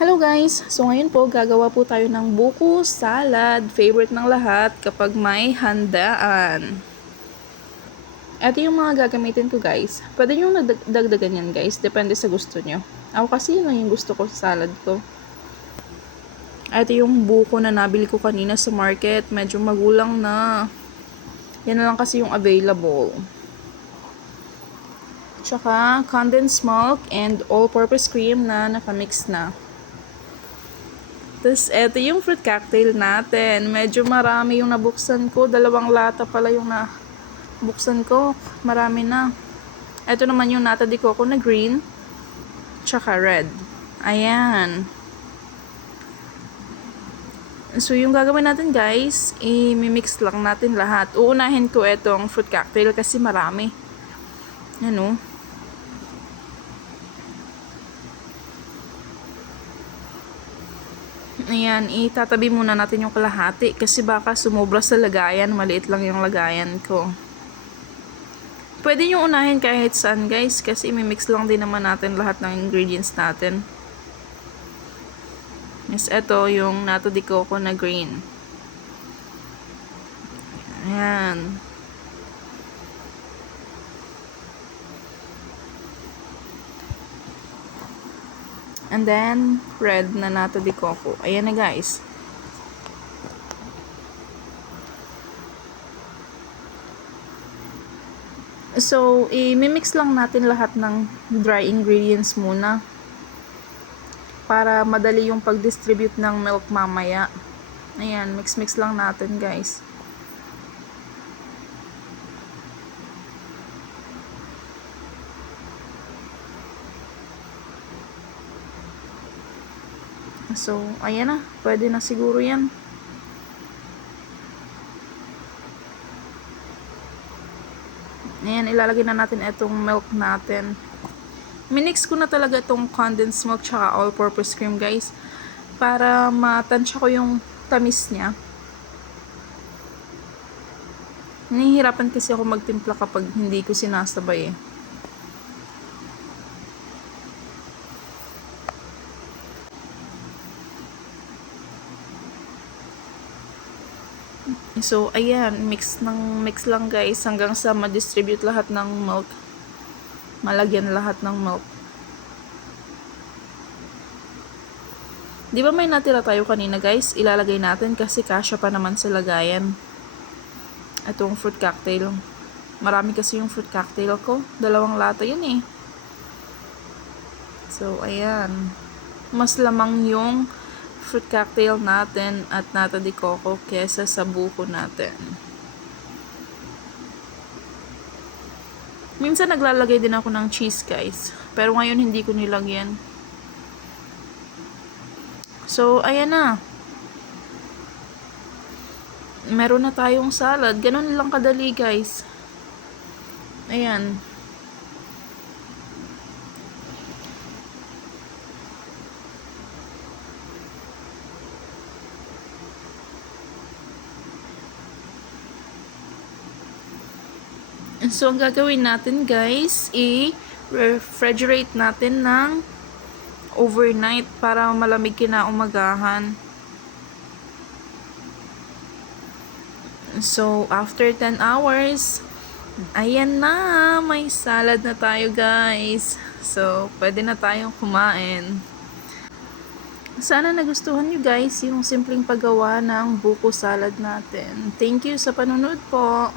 Hello guys! So ngayon po gagawa po tayo ng buko salad. Favorite ng lahat kapag may handaan. Ito yung mga gagamitin ko guys. Pwede nyo dagdagan yan guys. Depende sa gusto nyo. Ako kasi yun lang yung gusto ko sa salad ko. Ito yung buko na nabili ko kanina sa market. Medyo magulang na. Yan na lang kasi yung available. Tsaka condensed milk and all-purpose cream na nakamix na. Tapos, eto yung fruit cocktail natin. Medyo marami yung nabuksan ko. 2 lata pala yung nabuksan ko. Marami na. Eto naman yung nata de coco na green. Tsaka red. Ayan. So, yung gagawin natin guys, i-mix lang natin lahat. Uunahin ko etong fruit cocktail kasi marami. Ano? Ayan, itatabi muna natin yung kalahati kasi baka sumobra sa lagayan, maliit lang yung lagayan ko. Pwede nyo unahin kahit saan guys kasi imimix lang din naman natin lahat ng ingredients natin. Yes, eto yung natto de coco na green. Ayan. And then, red na natto de coco. Ayan na guys. So, i-mix lang natin lahat ng dry ingredients muna. Para madali yung pag-distribute ng milk mamaya. Ayan, mix-mix lang natin guys. So, ayan na. Pwede na siguro yan. Ayan, ilalagay na natin itong milk natin. Minix ko na talaga itong condensed milk tsaka all-purpose cream guys. Para matansya ko yung tamis niya. Nahihirapan kasi ako magtimpla kapag hindi ko sinasabay eh. So, ayan, mix lang guys hanggang sa ma-distribute lahat ng milk. Malagyan lahat ng milk. Di ba may natira tayo kanina guys? Ilalagay natin kasi kasya pa naman sa lagayan. Itong fruit cocktail. Marami kasi yung fruit cocktail ko. 2 lata yun eh. So, ayan. Mas lamang yung fruit cocktail natin at nata de coco kesa sa buko natin. Minsan naglalagay din ako ng cheese guys. Pero ngayon hindi ko nilagyan. So, ayan na. Meron na tayong salad. Ganun lang kadali guys. Ayan. So, ang gagawin natin guys, i-refrigerate natin ng overnight para malamig kinaumagahan. So, after 10 hours, ayan na, may salad na tayo guys. So, pwede na tayong kumain. Sana nagustuhan nyo guys yung simpleng paggawa ng buko salad natin. Thank you sa panunod po.